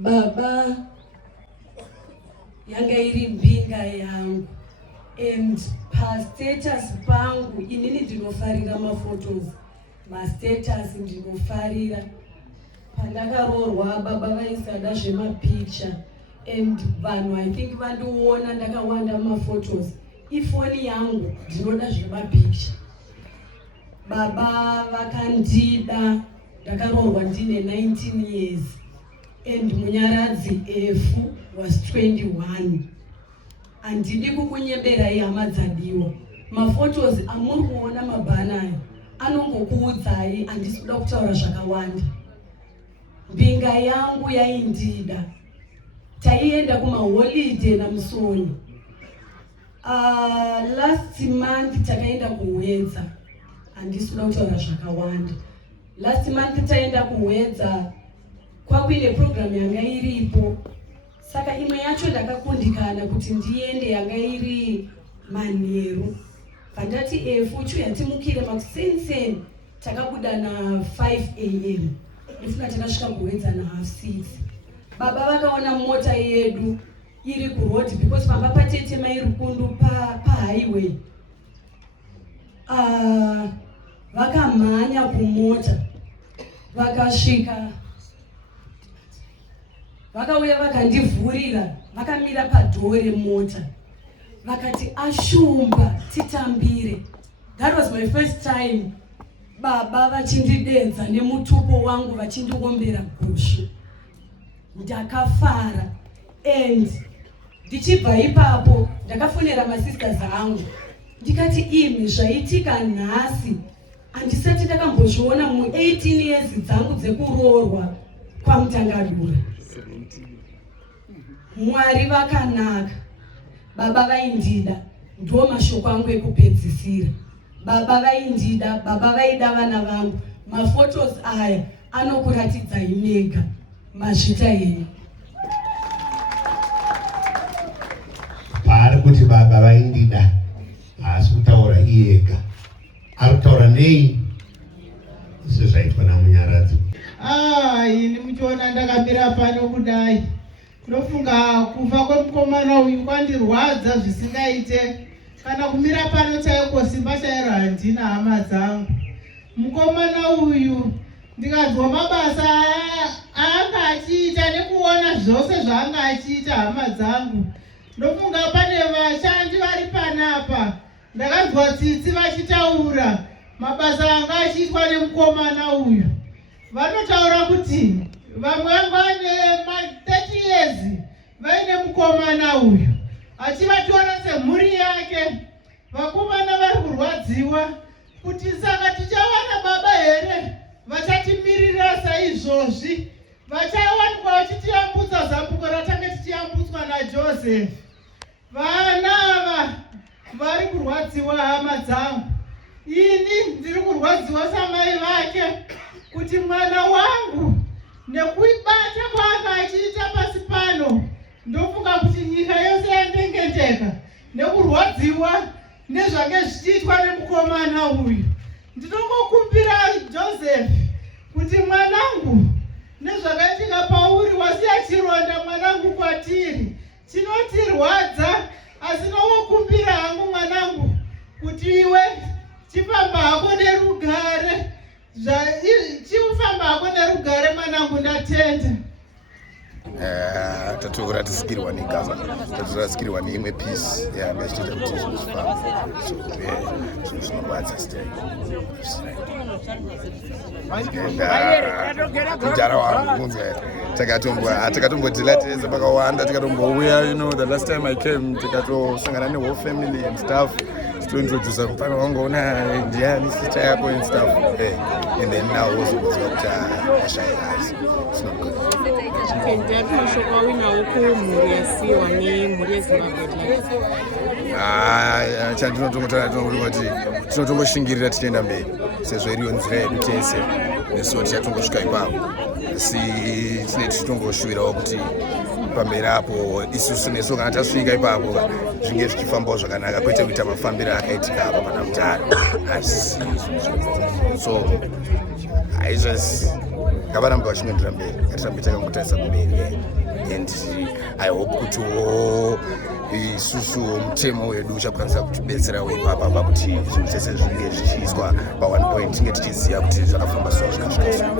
Baba yanga iri mbinga yangu, and pastatus pangu inini ndinofarira mafotos, mastatus ndinofarira. Pandakaroorwa baba vaisada zvemapicha, and vanhu I think vandiona ndakawanda mafotos. Ifoni yangu ndinoda zvemapicha. Baba vakandida ndakaroorwa ndine 19 years, and Munyaradzi F was 21. Handidi kukunyeberai hama dzadiwa. Mafotos amuri kuona mabhanayo anongokuudzai handisi kuda kutaura zvakawanda. Mbinga yangu yaindida. Taienda kumaholiday naMusoni. Last month takaenda kuWedza. Handisi kuda kutaura zvakawanda. Last month taenda kuWedza. Kwakuine program yanga iripo. Saka imwe yacho ndakakundikana kuti ndiende yanga iri Manheru. Pandati efu chuya timukire makuseni takabuda na 5 AM. Ndifuna takasvika kuWedza na 6:30. Baba vakaona mota yedu iri kuroad because pamba patete mairukundu pa highway. Vakamhanya kumota. Vakasvika. Vakauya vakandivhurira, vakamira padhore mota. Vakati ashumba titambire. That was my first time. Baba vachindidedza nemutupo wangu vachindiombera gushu. Ndakafara, and ndichibva ipapo ndakafonera masisters angu. Ndikati imi zvaitika nhasi handisati ndakambozviona mu18 years dzangu dzekuroorwa kwaMutangadura. Mwari vakanaka. Baba vaindida, ndo mashoko angu ekupedzisira. Baba vaindida, baba vaida vana vangu. Mafotos aya anokuratidzai mega. Mazvita henyu. Paari kuti baba vaindida haasi kutaura iyega. Ari kutaura nei? Sezvaitwa naMunyaradzi. Ini muchiona ndakamira pano kudai. Ndofunga kufa kwemukomana uyu kwandirwadza zvisingaite. Kana kumira pano chaiko simba chairo handina hama dzangu. Mukomana uyu ndikazwa mabasa anga achiita nekuona zvose zvaanga achiita hama dzangu. Ndofunga pane vashandi vari panapa. Ndakanzwa tsitsi vachitaura mabasa anga achiitwa nemukomana uyu. Vanotaura kuti vamwe vane 30 years vaine mukomana uyu achivatora semhuri yake. Vakomana vari kurwadziwa kuti saka tichawana baba here vachatimirira saizvozvi. Vachawanikwa vachitiyambutsa zambuko ratange tichiyambutswa naJoseph. Vana ava vari kurwadziwa hama dzangu. Ini ndiri kurwadziwa samai vake kuti mwana wangu nekuibata kwaanga achiita pasi pano. Ndofunga kuti nyika yose yandengeteka nekurwadziwa nezvange zvichiitwa nemukomana uyu. Ndinongokumbira Joseph kuti mwanangu, nezvakaitika pauri wasiya chironda mwanangu kwatiri chinotirwadza, asi nokumbira hangu mwanangu kuti iwe chifamba hako nerugare. Chifamba hako nerugare mwanangu, ndatenda. Tatirasikirwa neGaza, tatirasikirwa neimwe peace yachiita kuti zvinofamba. So zvinorwadza stay. Mujara wangu kunzwa takatombodzilatesa pakawanda, tikatombouya, the last time I came tikatosangana newhole family and stuff. Introduce mfano wangu ona ndiani sister yako and stuff, and then now also kuti ashairazi. It's not good. Ndiyatoshoka wina uku mhuri yasiwa nemhuri yeZimbabwe. Chandinotongotaura kuti tinotongoshingirira tichienda mberi sezvo iriyo nzira yedu tese, nesuwo tichatongosvika ipapo. Asi tinenge tichitongoshuvirawo kuti pamberi apo isusu nesu kana tasvika ipapo zvinge zvichifambawo zvakanaka, kwete kuita mafambiro akaitika apa pana Mutare. So I just ngavarambe vachinoendera mberi, ngatirambe takangotarisa kumberi. And I hope kutiwo isusu mutemo wedu uchakwanisa kutibetserawo ipapa kuti zvinhu zvese zvinge zvichiiswa pa1 point tinge tichiziva kuti zvakafamba so zvikasvika.